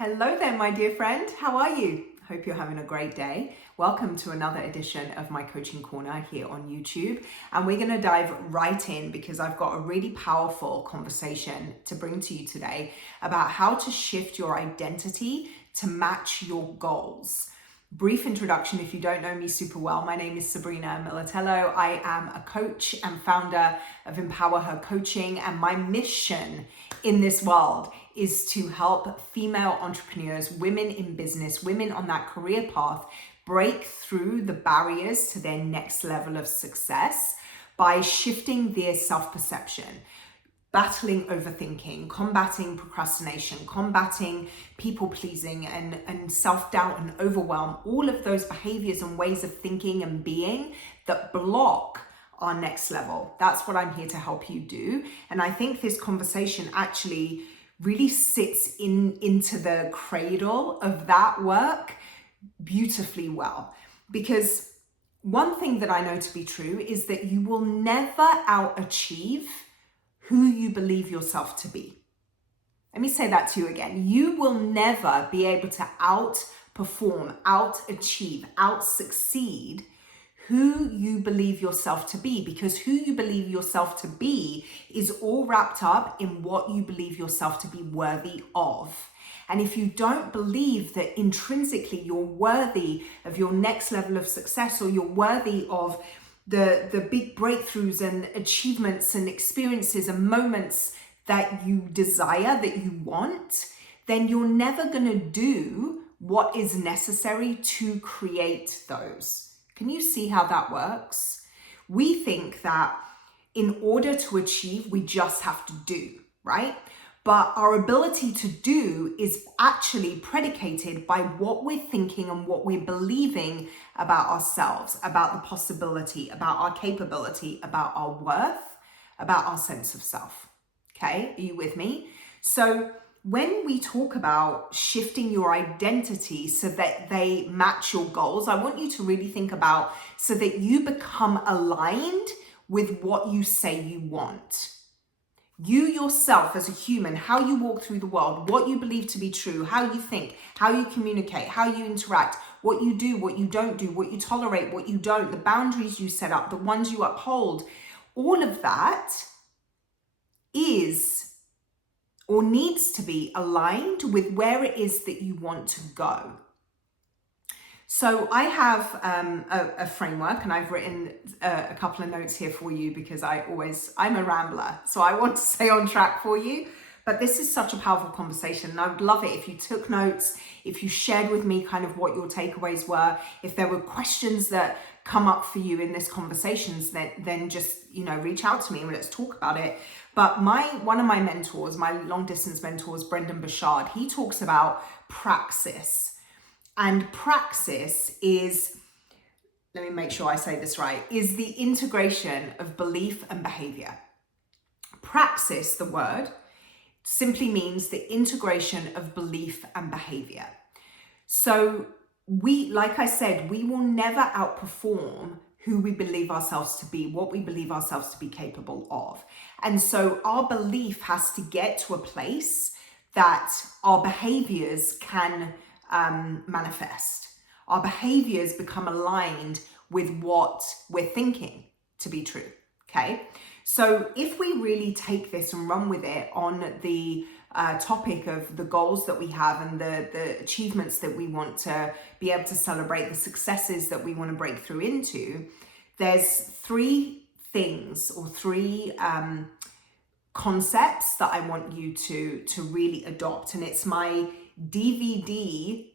Hello there, my dear friend. How are you? Hope you're having a great day. Welcome to another edition of my Coaching Corner here on YouTube. And we're going to dive right in because I've got a really powerful conversation to bring to you today about how to shift your identity to match your goals. Brief introduction, if you don't know me super well, my name is Sabrina Militello. I am a coach and founder of Empower Her Coaching, and my mission in this world is to help female entrepreneurs, women in business, women on that career path, break through the barriers to their next level of success by shifting their self-perception, battling overthinking, combating procrastination, combating people-pleasing and self-doubt and overwhelm, all of those behaviors and ways of thinking and being that block our next level. That's what I'm here to help you do. And I think this conversation actually really sits into the cradle of that work beautifully well. Because one thing that I know to be true is that you will never out-achieve who you believe yourself to be. Let me say that to you again. You will never be able to outperform, out-achieve, out-succeed who you believe yourself to be, because who you believe yourself to be is all wrapped up in what you believe yourself to be worthy of. And if you don't believe that intrinsically you're worthy of your next level of success, or you're worthy of the big breakthroughs and achievements and experiences and moments that you desire, that you want, then you're never going to do what is necessary to create those. Can you see how that works? We think that in order to achieve, we just have to do, right? But our ability to do is actually predicated by what we're thinking and what we're believing about ourselves, about the possibility, about our capability, about our worth, about our sense of self. Okay, are you with me? So when we talk about shifting your identity so that they match your goals, I want you to really think about so that you become aligned with what you say you want. You yourself as a human, how you walk through the world, what you believe to be true, how you think, how you communicate, how you interact, what you do, what you don't do, what you tolerate, what you don't, the boundaries you set up, the ones you uphold, all of that is or needs to be aligned with where it is that you want to go. So I have a framework, and I've written a couple of notes here for you because I'm a rambler, so I want to stay on track for you. But this is such a powerful conversation, and I would love it if you took notes, if you shared with me kind of what your takeaways were, if there were questions that come up for you in this conversations, then just, reach out to me and let's talk about it. But one of my mentors, my long distance mentors, Brendan Burchard, he talks about praxis. And praxis is, let me make sure I say this right, is the integration of belief and behavior. Praxis, the word, simply means the integration of belief and behavior. So like I said, we will never outperform who we believe ourselves to be, what we believe ourselves to be capable of. And so our belief has to get to a place that our behaviors can manifest. Our behaviors become aligned with what we're thinking to be true, okay? So if we really take this and run with it on the topic of the goals that we have and the achievements that we want to be able to celebrate, the successes that we want to break through into, there's three things or three concepts that I want you to really adopt. And it's my DVD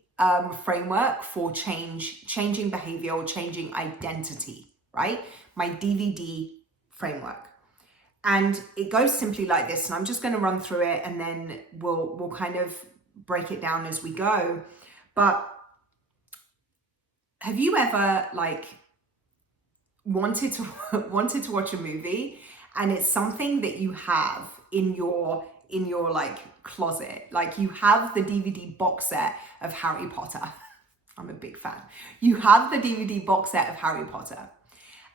framework for changing behavior or changing identity, right? My DVD framework. And it goes simply like this, and I'm just going to run through it and then we'll kind of break it down as we go. But have you ever wanted to watch a movie and it's something that you have in your closet, like you have the DVD box set of Harry Potter. I'm a big fan. You have the DVD box set of Harry Potter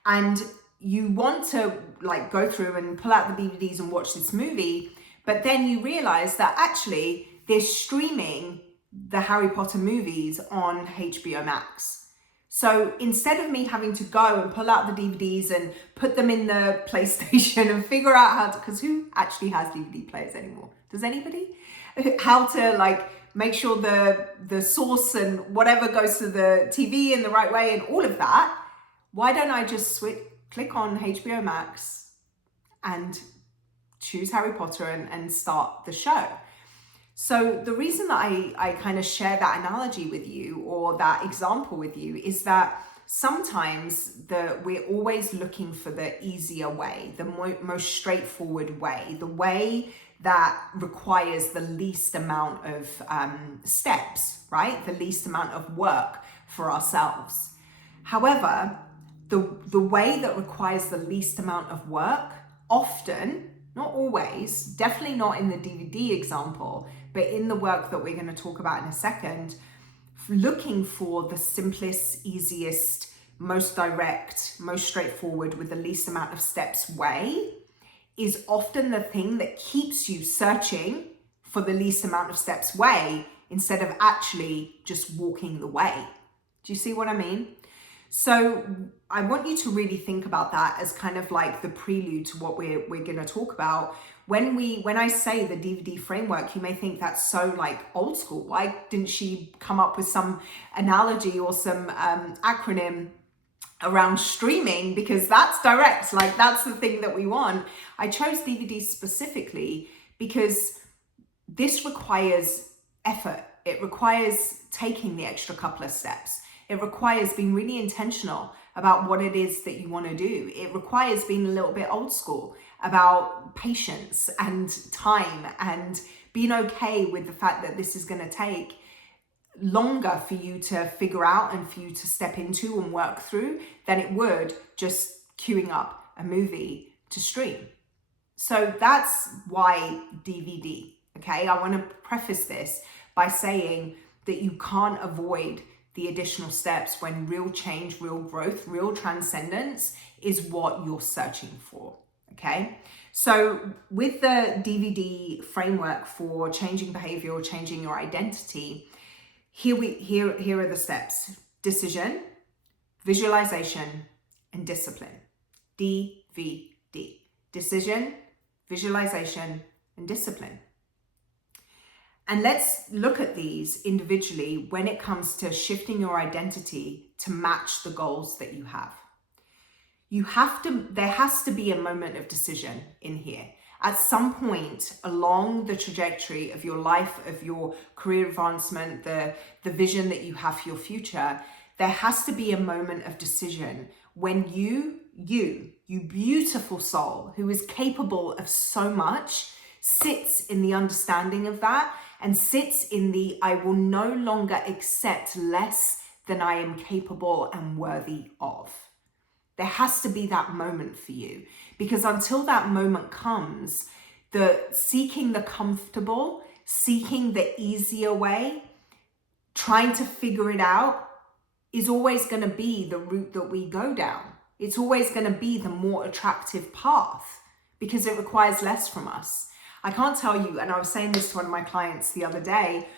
and you want to go through and pull out the DVDs and watch this movie, but then you realize that actually they're streaming the Harry Potter movies on HBO Max. So instead of me having to go and pull out the DVDs and put them in the PlayStation and figure out how to, because who actually has DVD players anymore? Does anybody? How to like make sure the source and whatever goes to the TV in the right way and all of that. Why don't I just click on HBO Max and choose Harry Potter and start the show? So the reason that I kind of share that analogy with you, or that example with you, is that sometimes we're always looking for the easier way, the most straightforward way, the way that requires the least amount of steps, right? The least amount of work for ourselves. However, the way that requires the least amount of work, often, not always, definitely not in the DVD example, but in the work that we're going to talk about in a second, looking for the simplest, easiest, most direct, most straightforward, with the least amount of steps way is often the thing that keeps you searching for the least amount of steps way instead of actually just walking the way. Do you see what I mean? So I want you to really think about that as kind of like the prelude to what we're going to talk about. When I say the DVD framework, you may think that's so like old school. Why didn't she come up with some analogy or some acronym around streaming? Because that's direct, like that's the thing that we want. I chose DVD specifically because this requires effort. It requires taking the extra couple of steps. It requires being really intentional about what it is that you want to do. It requires being a little bit old school about patience and time and being okay with the fact that this is going to take longer for you to figure out and for you to step into and work through than it would just queuing up a movie to stream. So that's why DVD, okay? I want to preface this by saying that you can't avoid the additional steps when real change, real growth, real transcendence is what you're searching for, okay? So with the DVD framework for changing behavior or changing your identity, here are the steps: decision, visualization, and discipline. DVD. Decision, visualization, and discipline. And let's look at these individually when it comes to shifting your identity to match the goals that you have. There has to be a moment of decision in here. At some point along the trajectory of your life, of your career advancement, the vision that you have for your future, there has to be a moment of decision when you beautiful soul who is capable of so much, sits in the understanding of that and sits in the I will no longer accept less than I am capable and worthy of. There has to be that moment for you, because until that moment comes, seeking the comfortable, seeking the easier way, trying to figure it out is always going to be the route that we go down. It's always going to be the more attractive path because it requires less from us. I can't tell you, and I was saying this to one of my clients the other day,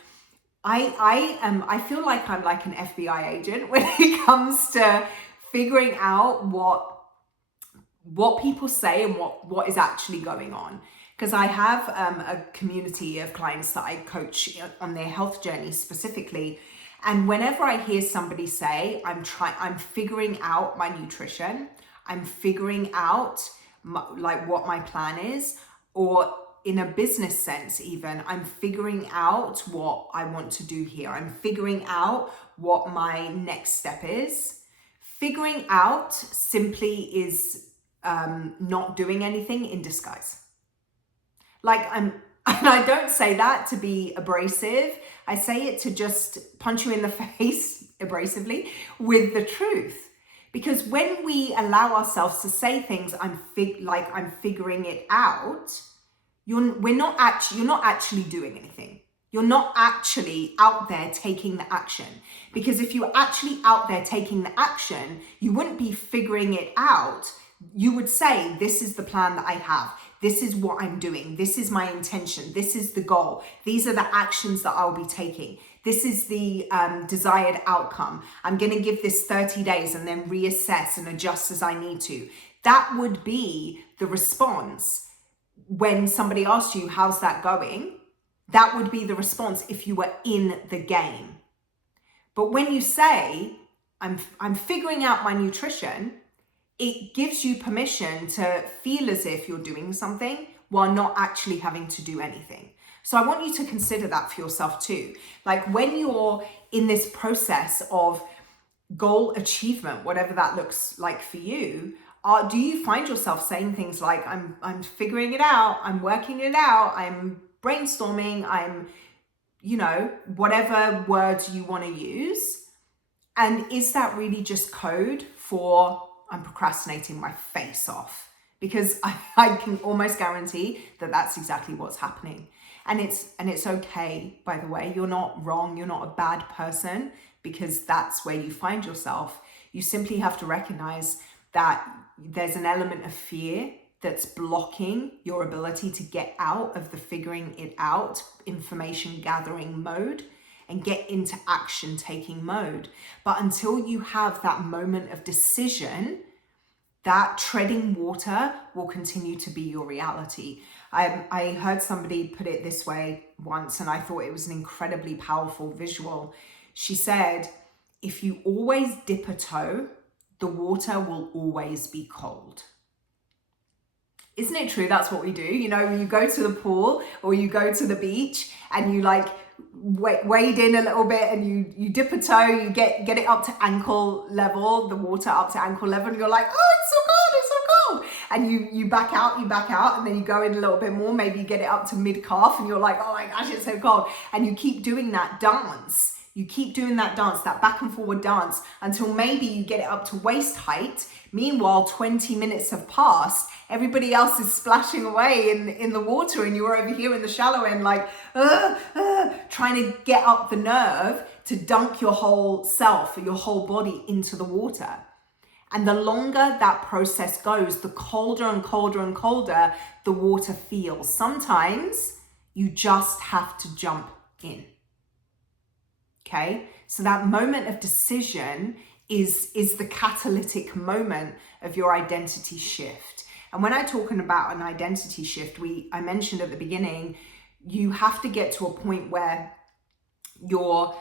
I feel like I'm like an FBI agent when it comes to figuring out what people say and what is actually going on. Because I have a community of clients that I coach on their health journey specifically. And whenever I hear somebody say, I'm figuring out my nutrition, I'm figuring out what my plan is, or in a business sense even, I'm figuring out what I want to do here. I'm figuring out what my next step is. Figuring out simply is not doing anything in disguise. And I don't say that to be abrasive. I say it to just punch you in the face abrasively with the truth. Because when we allow ourselves to say things, I'm figuring it out, you're not actually doing anything. You're not actually out there taking the action. Because if you're actually out there taking the action, you wouldn't be figuring it out. You would say, this is the plan that I have. This is what I'm doing. This is my intention. This is the goal. These are the actions that I'll be taking. This is the desired outcome. I'm going to give this 30 days and then reassess and adjust as I need to. That would be the response when somebody asks you, how's that going? That would be the response if you were in the game. But when you say, I'm figuring out my nutrition, it gives you permission to feel as if you're doing something while not actually having to do anything. So I want you to consider that for yourself too. Like when you're in this process of goal achievement, whatever that looks like for you, do you find yourself saying things like, I'm figuring it out, I'm working it out, I'm brainstorming, I'm, whatever words you want to use? And is that really just code for I'm procrastinating my face off? Because I can almost guarantee that that's exactly what's happening. And it's okay, by the way. You're not wrong. You're not a bad person because that's where you find yourself. You simply have to recognize that there's an element of fear that's blocking your ability to get out of the figuring it out, information gathering mode and get into action taking mode. But until you have that moment of decision, that treading water will continue to be your reality. I heard somebody put it this way once, and I thought it was an incredibly powerful visual. She said, if you always dip a toe, the water will always be cold. Isn't it true? That's what we do. You go to the pool or you go to the beach and you wade in a little bit and you dip a toe, you get it up to ankle level, the water up to ankle level, and you're like, oh, it's so cold. And you back out, and then you go in a little bit more, maybe you get it up to mid-calf and you're like, oh my gosh, it's so cold. And you keep doing that dance. You keep doing that dance, that back and forward dance, until maybe you get it up to waist height. Meanwhile, 20 minutes have passed. Everybody else is splashing away in the water, and you're over here in the shallow end, trying to get up the nerve to dunk your whole self, your whole body into the water. And the longer that process goes, the colder and colder and colder the water feels. Sometimes you just have to jump in. Okay, so that moment of decision is the catalytic moment of your identity shift. And when I'm talking about an identity shift, I mentioned at the beginning, you have to get to a point where you're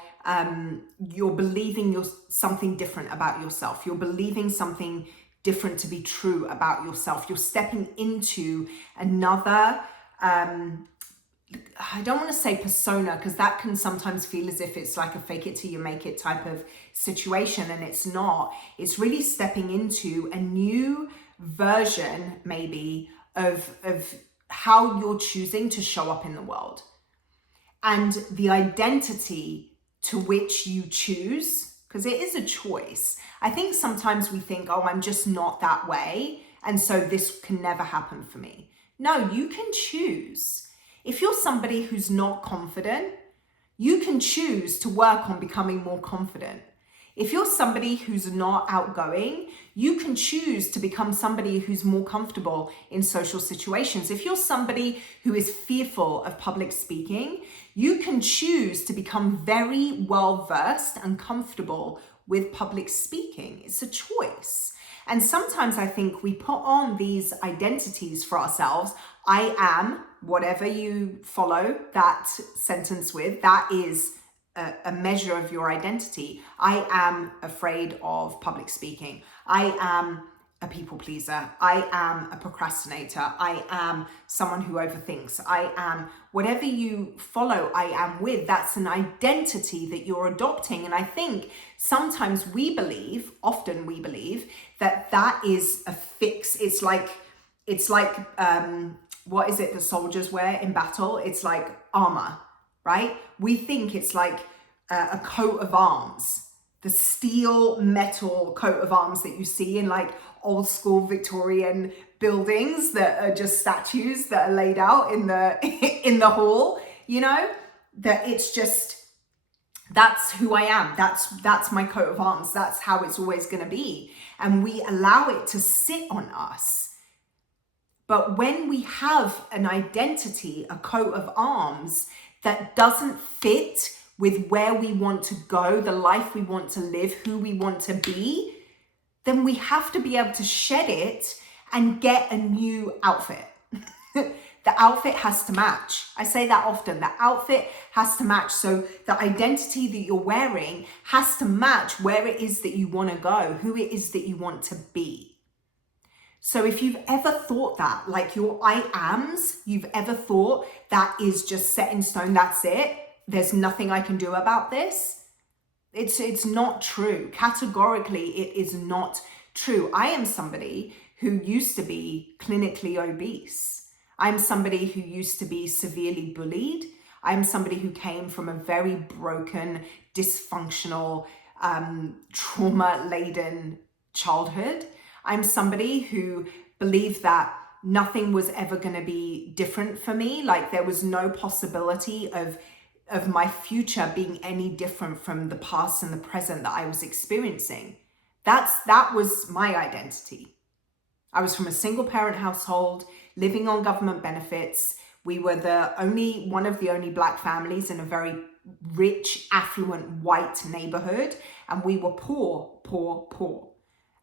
believing something different about yourself. You're believing something different to be true about yourself. You're stepping into another, I don't want to say persona, because that can sometimes feel as if it's like a fake it till you make it type of situation, and it's not. It's really stepping into a new version maybe of how you're choosing to show up in the world. And the identity to which you choose, because it is a choice. I think sometimes we think, oh, I'm just not that way, and so this can never happen for me. No, you can choose. If you're somebody who's not confident, you can choose to work on becoming more confident. If you're somebody who's not outgoing, you can choose to become somebody who's more comfortable in social situations. If you're somebody who is fearful of public speaking, you can choose to become very well versed and comfortable with public speaking. It's a choice. And sometimes I think we put on these identities for ourselves. I am, whatever you follow that sentence with, that is a measure of your identity. I am afraid of public speaking. I am a people pleaser. I am a procrastinator. I am someone who overthinks. I am whatever you follow, I am with. That's an identity that you're adopting. And I think sometimes often we believe that is a fix. It's like what is it that soldiers wear in battle? It's like armor, right? We think it's like a coat of arms, the steel metal coat of arms that you see in like old school Victorian buildings that are just statues that are laid out in the hall, that it's just, that's who I am. That's my coat of arms. That's how it's always going to be. And we allow it to sit on us. But when we have an identity, a coat of arms that doesn't fit with where we want to go, the life we want to live, who we want to be, then we have to be able to shed it and get a new outfit. The outfit has to match. I say that often. The outfit has to match. So the identity that you're wearing has to match where it is that you want to go, who it is that you want to be. So if you've ever thought that, like your I ams, you've ever thought that is just set in stone, that's it, there's nothing I can do about this, it's not true. Categorically, it is not true. I am somebody who used to be clinically obese. I'm somebody who used to be severely bullied. I'm somebody who came from a very broken, dysfunctional, trauma-laden childhood. I'm somebody who believed that nothing was ever going to be different for me. Like there was no possibility of my future being any different from the past and the present that I was experiencing. That was my identity. I was from a single parent household, living on government benefits. We were one of the only Black families in a very rich, affluent, white neighborhood. And we were poor, poor, poor.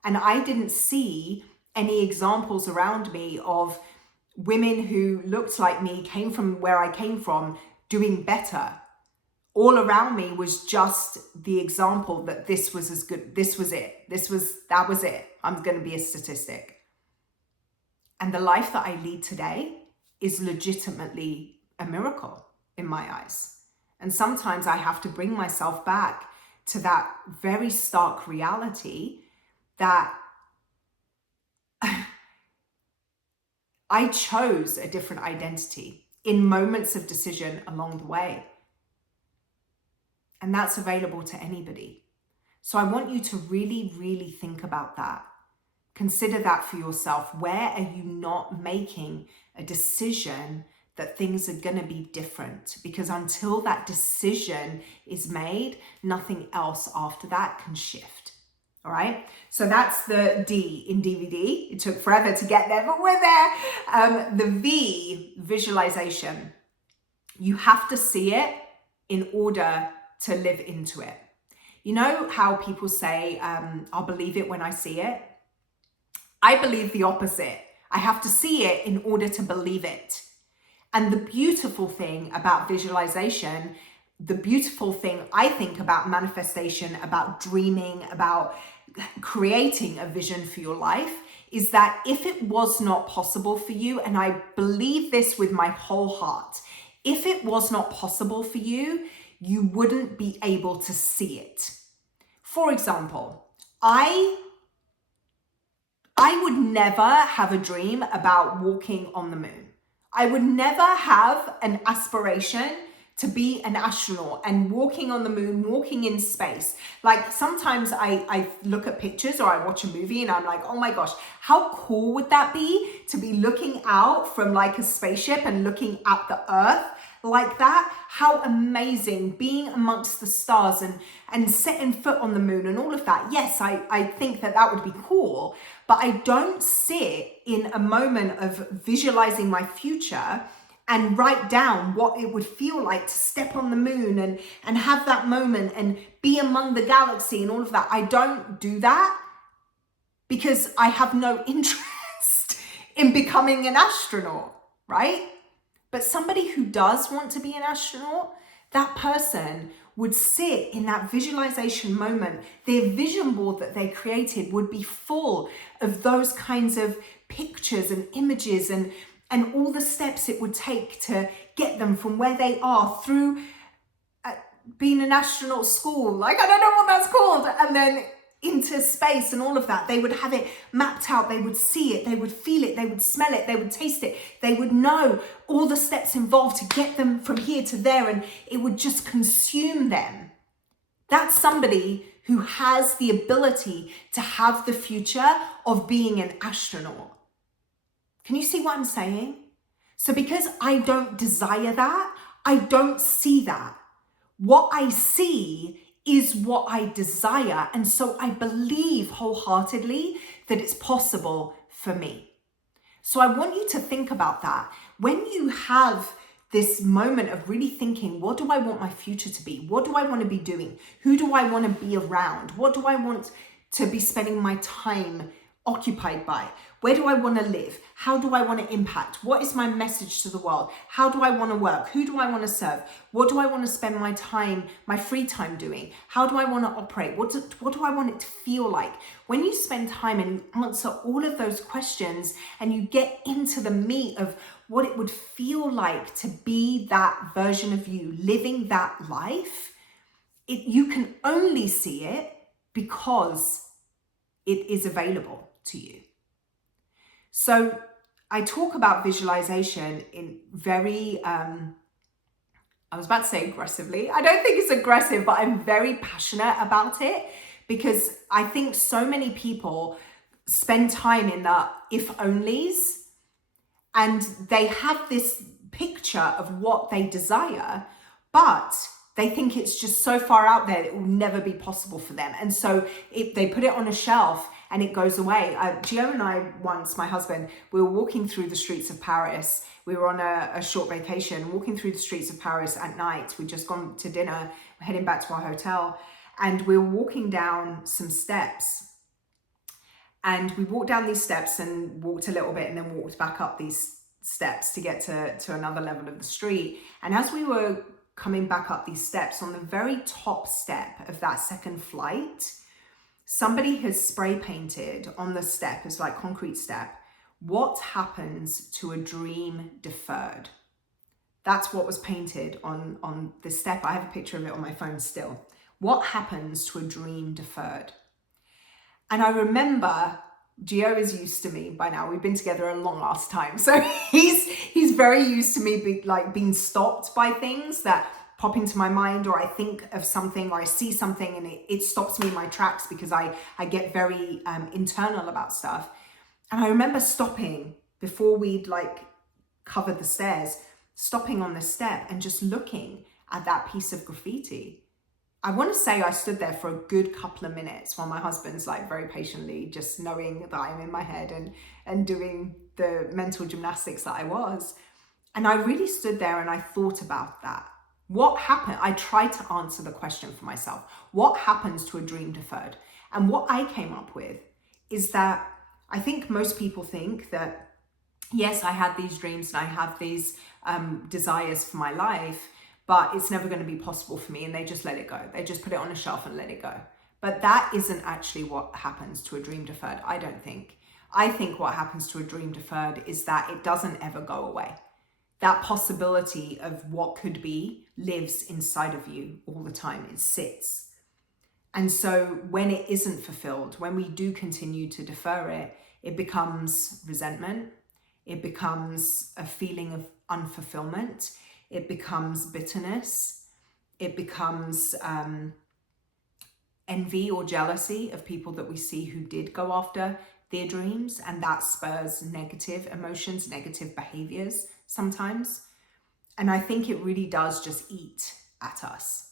And I didn't see any examples around me of women who looked like me, came from where I came from, doing better. All around me was just the example that this was as good. This was it. That was it. I'm going to be a statistic. And the life that I lead today is legitimately a miracle in my eyes. And sometimes I have to bring myself back to that very stark reality that I chose a different identity in moments of decision along the way. And that's available to anybody. So I want you to really, really think about that. Consider that for yourself. Where are you not making a decision that things are going to be different? Because until that decision is made, nothing else after that can shift. All right. So that's the D in DVD. It took forever to get there, but we're there. The V, visualization. You have to see it in order to live into it. You know how people say, I'll believe it when I see it? I believe the opposite. I have to see it in order to believe it. And the beautiful thing about visualization, the beautiful thing I think about manifestation, about dreaming, about creating a vision for your life, is that if it was not possible for you, and I believe this with my whole heart, if it was not possible for you, you wouldn't be able to see it. For example, I would never have a dream about walking on the moon. I would never have an aspiration to be an astronaut and walking on the moon, walking in space. Like sometimes I look at pictures or I watch a movie and I'm like, oh my gosh, how cool would that be to be looking out from like a spaceship and looking at the earth like that? How amazing, being amongst the stars and setting foot on the moon and all of that. Yes, I think that would be cool, but I don't sit in a moment of visualizing my future and write down what it would feel like to step on the moon and have that moment and be among the galaxy and all of that. I don't do that because I have no interest in becoming an astronaut, right? But somebody who does want to be an astronaut, that person would sit in that visualization moment. Their vision board that they created would be full of those kinds of pictures and images and all the steps it would take to get them from where they are through being an astronaut school, like I don't know what that's called, and then into space and all of that. They would have it mapped out, they would see it, they would feel it, they would smell it, they would taste it, they would know all the steps involved to get them from here to there, and it would just consume them. That's somebody who has the ability to have the future of being an astronaut. Can you see what I'm saying? So because I don't desire that, I don't see that. What I see is what I desire. And so I believe wholeheartedly that it's possible for me. So I want you to think about that. When you have this moment of really thinking, what do I want my future to be? What do I want to be doing? Who do I want to be around? What do I want to be spending my time occupied by? Where do I want to live? How do I want to impact? What is my message to the world? How do I want to work? Who do I want to serve? What do I want to spend my time, my free time doing? How do I want to operate? What do I want it to feel like? When you spend time and answer all of those questions and you get into the meat of what it would feel like to be that version of you, living that life, you can only see it because it is available to you. So I talk about visualization in very, I was about to say aggressively. I don't think it's aggressive, but I'm very passionate about it because I think so many people spend time in the if onlys and they have this picture of what they desire, but they think it's just so far out there that it will never be possible for them. And so they put it on a shelf and it goes away. Gio and I once, my husband, we were walking through the streets of Paris. We were on a short vacation, walking through the streets of Paris at night. We'd just gone to dinner, heading back to our hotel. And we were walking down some steps. And we walked down these steps and walked a little bit and then walked back up these steps to get to another level of the street. And as we were coming back up these steps, on the very top step of that second flight, somebody has spray painted on the step, it's like concrete step, what happens to a dream deferred? That's what was painted on the step. I have a picture of it on my phone still. What happens to a dream deferred? And I remember Gio is used to me by now. We've been together a long last time. So he's very used to me being stopped by things that pop into my mind, or I think of something or I see something and it stops me in my tracks because I get very internal about stuff. And I remember stopping before we'd covered the stairs, stopping on the step and just looking at that piece of graffiti. I want to say I stood there for a good couple of minutes while my husband's very patiently just knowing that I'm in my head and doing the mental gymnastics that I was. And I really stood there and I thought about that. What happened? I tried to answer the question for myself. What happens to a dream deferred? And what I came up with is that I think most people think that, yes, I had these dreams and I have these desires for my life, but it's never going to be possible for me, and they just let it go. They just put it on a shelf and let it go. But that isn't actually what happens to a dream deferred, I don't think. I think what happens to a dream deferred is that it doesn't ever go away. That possibility of what could be lives inside of you all the time. It sits. And so when it isn't fulfilled, when we do continue to defer it, it becomes resentment. It becomes a feeling of unfulfillment. It becomes bitterness. It becomes envy or jealousy of people that we see who did go after their dreams, and that spurs negative emotions, negative behaviors sometimes. And I think it really does just eat at us.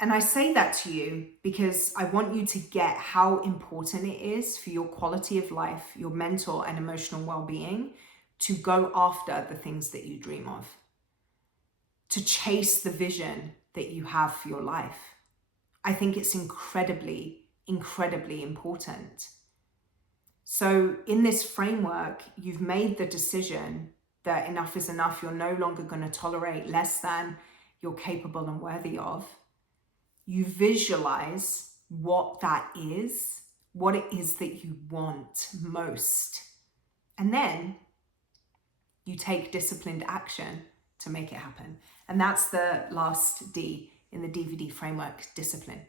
And I say that to you because I want you to get how important it is for your quality of life, your mental and emotional well-being, to go after the things that you dream of, to chase the vision that you have for your life. I think it's incredibly, incredibly important. So in this framework, you've made the decision that enough is enough. You're no longer going to tolerate less than you're capable and worthy of. You visualize what that is, what it is that you want most. And then you take disciplined action to make it happen. And that's the last D in the DVD framework, discipline.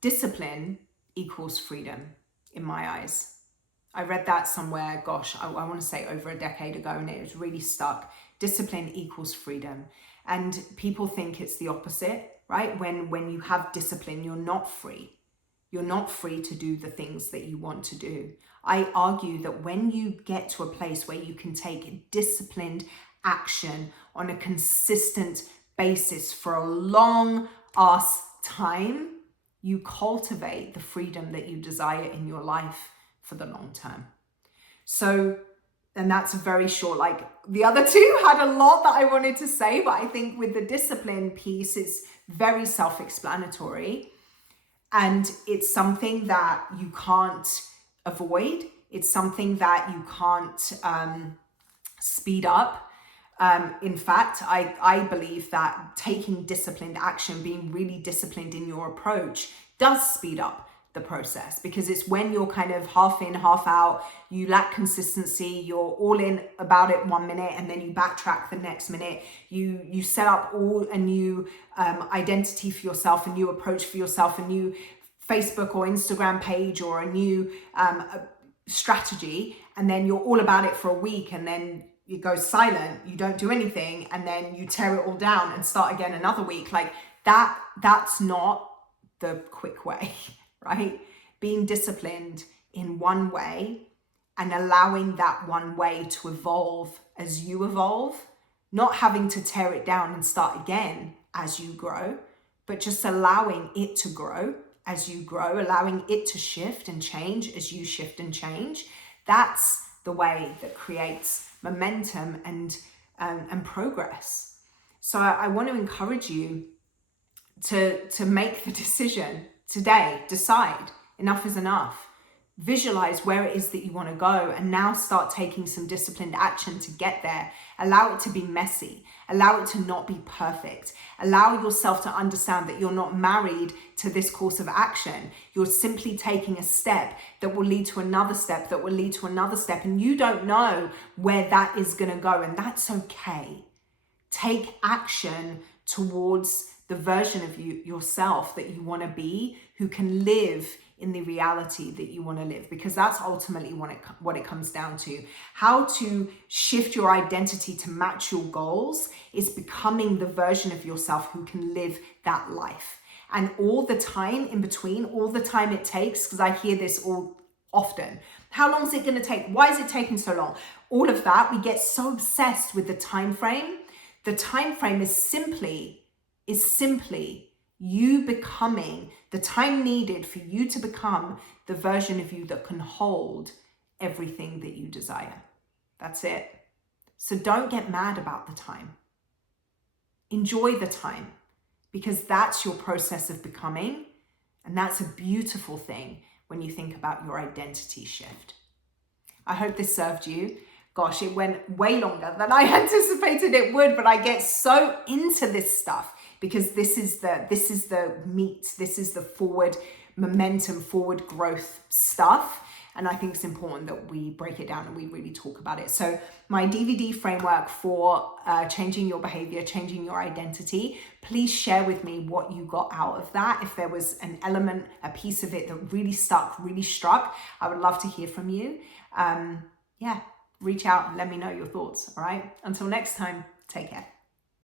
Discipline equals freedom in my eyes. I read that somewhere, I want to say over a decade ago, and it was really stuck. Discipline equals freedom. And people think it's the opposite, right? When you have discipline, you're not free. You're not free to do the things that you want to do. I argue that when you get to a place where you can take disciplined action on a consistent basis for a long ass time, you cultivate the freedom that you desire in your life for the long term. So, and that's a very short, like the other two had a lot that I wanted to say, but I think with the discipline piece, it's very self-explanatory. And it's something that you can't avoid. It's something that you can't speed up. In fact, I believe that taking disciplined action, being really disciplined in your approach, does speed up the process, because it's when you're kind of half in, half out, you lack consistency, you're all in about it 1 minute and then you backtrack the next minute, you set up all a new identity for yourself, a new approach for yourself, a new Facebook or Instagram page or a new strategy, and then you're all about it for a week and then it goes silent, you don't do anything, and then you tear it all down and start again another week. Like that's not the quick way, right? Being disciplined in one way and allowing that one way to evolve as you evolve, not having to tear it down and start again as you grow, but just allowing it to grow as you grow, allowing it to shift and change as you shift and change. That's the way that creates momentum and progress. So I want to encourage you to make the decision today. Decide enough is enough. Visualize where it is that you want to go, and now start taking some disciplined action to get there. Allow it to be messy. Allow it to not be perfect. Allow yourself to understand that you're not married to this course of action. You're simply taking a step that will lead to another step, that will lead to another step, and you don't know where that is going to go, and that's okay. Take action towards the version of yourself that you want to be, who can live in the reality that you want to live, because that's ultimately what it comes down to. How to shift your identity to match your goals is becoming the version of yourself who can live that life. And all the time in between, all the time it takes, because I hear this all often. How long is it going to take? Why is it taking so long? All of that, we get so obsessed with the time frame. The time frame is simply you becoming the time needed for you to become the version of you that can hold everything that you desire. That's it. So don't get mad about the time. Enjoy the time, because that's your process of becoming. And that's a beautiful thing when you think about your identity shift. I hope this served you. Gosh, it went way longer than I anticipated it would, but I get so into this stuff because this is the meat, this is the forward momentum, forward growth stuff. And I think it's important that we break it down and we really talk about it. So my DVD framework for changing your behavior, changing your identity, please share with me what you got out of that. If there was an element, a piece of it that really stuck, really struck, I would love to hear from you. Reach out and let me know your thoughts. All right. Until next time, take care.